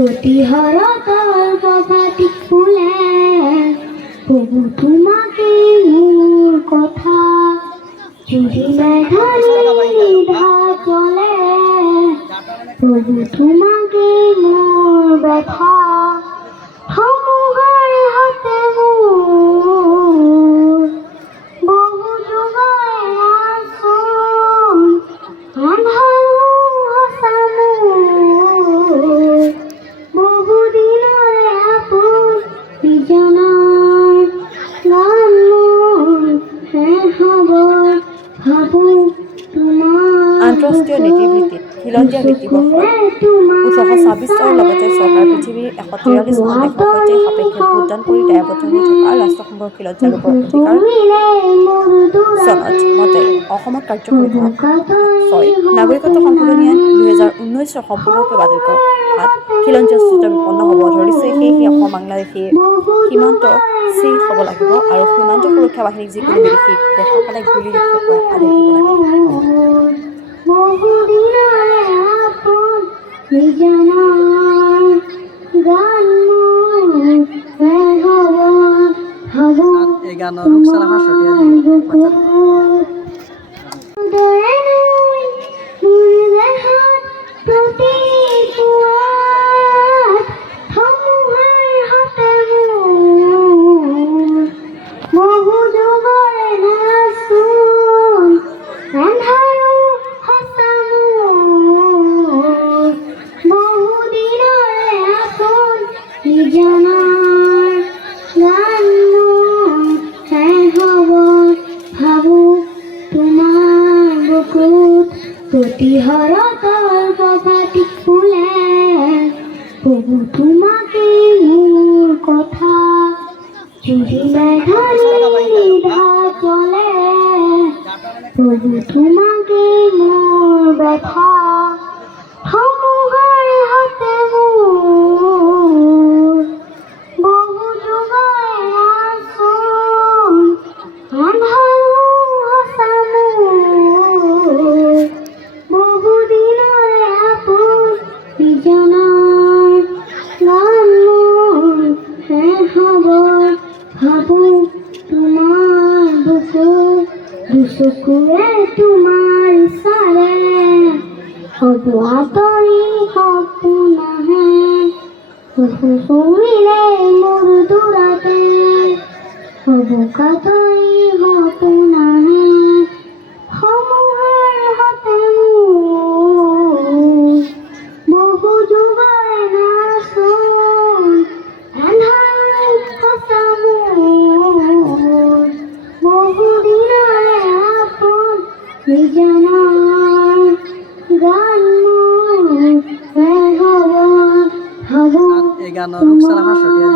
প্রতিহরতর প্রভাতি ফুলে তবু তোমাকে মোর কথা যদি মেঘা চলে তবু তোমাকে মোর ব্যথা সমুহের হাতে মোর বহু যুগের আসন আন্ধারু হাসা মোর বহুদিনের আপন বিজনার গান মোর খবর ভাবো তোমার আন্তঃৰাষ্ট্ৰীয় নীতিৰ ভিত্তিত খিলঞ্জীয়া ভিত্তিবৰ্ষৰ 1826 চনৰ লগতে চৰকাৰ পৃথিৱীৰ 143খন দেশৰ সৈতে সাপেক্ষে ভোটদান কৰি দায়বদ্ধ হৈ থকা ৰাষ্ট্ৰসংঘৰ খিলঞ্জীয়া লোকৰ অধিকাৰ চনত মতে অসমত কাৰ্যকৰী কৰা 6 নাগৰিকত্ব সংশোধনী আইন 2019 সম্পূৰ্ণৰূপে বাতিল কৰা 7 খিলঞ্জীয়া অস্তিত্ব বিপন্ন হ'ব ধৰিছে সেয়েহে অসম বাংলাদেশী সীমান্ত চিল হ'ব লাগিব আৰু সীমান্ত সুৰক্ষা বাহিনীক যিকোনো বিদেশী দেখা পালে গুলী নিক্ষেপ কৰাৰ আদেশ দিব লাগে। এই গানৰ ৰূপচালা ভাষাটিয়া প্রতিহরতর প্রভাতি ফুলে তবু তোমাকে মোর কথা যদি মেঘা চলে তবু তোমাকে মোর ব্যথা সমুহের হাতে মোর বহু যুগের আসন আন্ধারু হাসা মোর বহুদিনের আপন বিজনার গান মোর খবর ভাবো তোমার বুকুর দুচকুৰে তোমাৰ ইচ্ছাৰে হ'ব আঁতৰি সপোনাহে চুমিলে মোৰ দূৰতে হ'ব কাতৰি সপোনাহে সমুহেৰ হাতে মোৰ বহু যুগৰ নাচোন আন্ধাৰ সঁচা মোৰ বহুদিনৰে আপন বিজনাৰ গান মোৰ হ'ব এই গানৰ ৰূপচালা ভাষাটিয়া